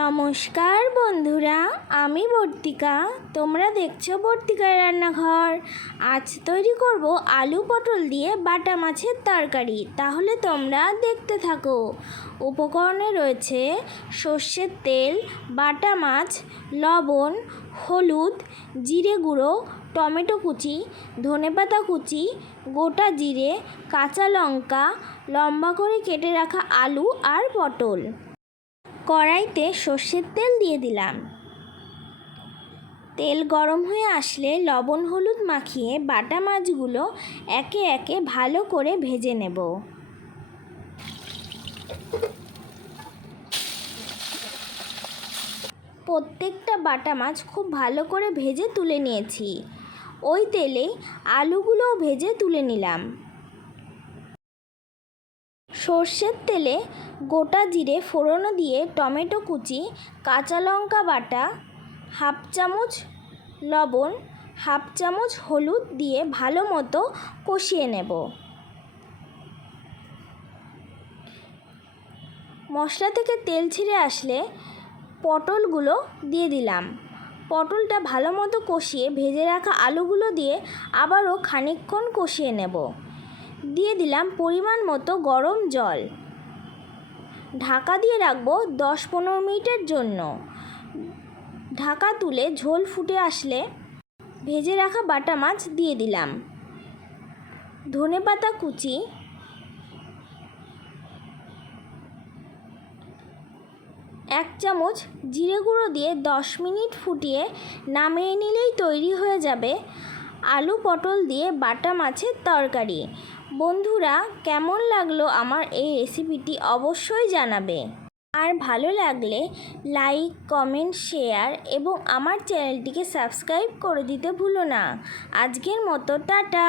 নমস্কার বন্ধুরা, আমি বর্তিকা। তোমরা দেখছো বর্তিকার রান্নাঘর। আজ তৈরি করব আলু পটল দিয়ে বাটা মাছের তরকারি। তাহলে তোমরা দেখতে থাকো। উপকরণে রয়েছে সর্ষের তেল, বাটা মাছ, লবণ, হলুদ, জিরে গুঁড়ো, টমেটো কুচি, ধনেপাতা কুচি, গোটা জিরে, কাঁচা লঙ্কা, লম্বা করে কেটে রাখা আলু আর পটল। কড়াইতে সর্ষের তেল দিয়ে দিলাম। তেল গরম হয়ে আসলে লবণ হলুদ মাখিয়ে বাটা মাছগুলো একে একে ভালো করে ভেজে নেব। প্রত্যেকটা বাটা মাছ খুব ভালো করে ভেজে তুলে নিয়েছি। ওই তেলে আলুগুলোও ভেজে তুলে নিলাম। সর্ষের তেলে গোটা জিরে ফোড়ন দিয়ে টমেটো কুচি, কাঁচা লঙ্কা বাটা, হাফ চামচ লবণ, হাফ চামচ হলুদ দিয়ে ভালো মতো কষিয়ে নেব। মশলা থেকে তেল ছেড়ে আসলে পটলগুলো দিয়ে দিলাম। পটলটা ভালো মতো কষিয়ে ভেজে রাখা আলুগুলো দিয়ে আবারও খানিকক্ষণ কষিয়ে নেব। দিয়ে দিলাম পরিমাণ মতো গরম জল। ঢাকা দিয়ে রাখবো 10-15 মিনিটের জন্য। ঢাকা তুলে ঝোল ফুটে আসলে ভেজে রাখা বাটা মাছ দিয়ে দিলাম। ধনেপাতা কুচি, এক চামচ জিরে গুঁড়ো দিয়ে 10 মিনিট ফুটিয়ে নামিয়ে নিলেই তৈরি হয়ে যাবে আলু পটল দিয়ে বাটা মাছের তরকারি। বন্ধুরা, কেমন লাগলো আমার এই রেসিপিটি অবশ্যই জানাবে। আর ভালো লাগলে লাইক, কমেন্ট, শেয়ার এবং আমার চ্যানেলটিকে সাবস্ক্রাইব করে দিতে ভুলো না। আজকের মতো টাটা।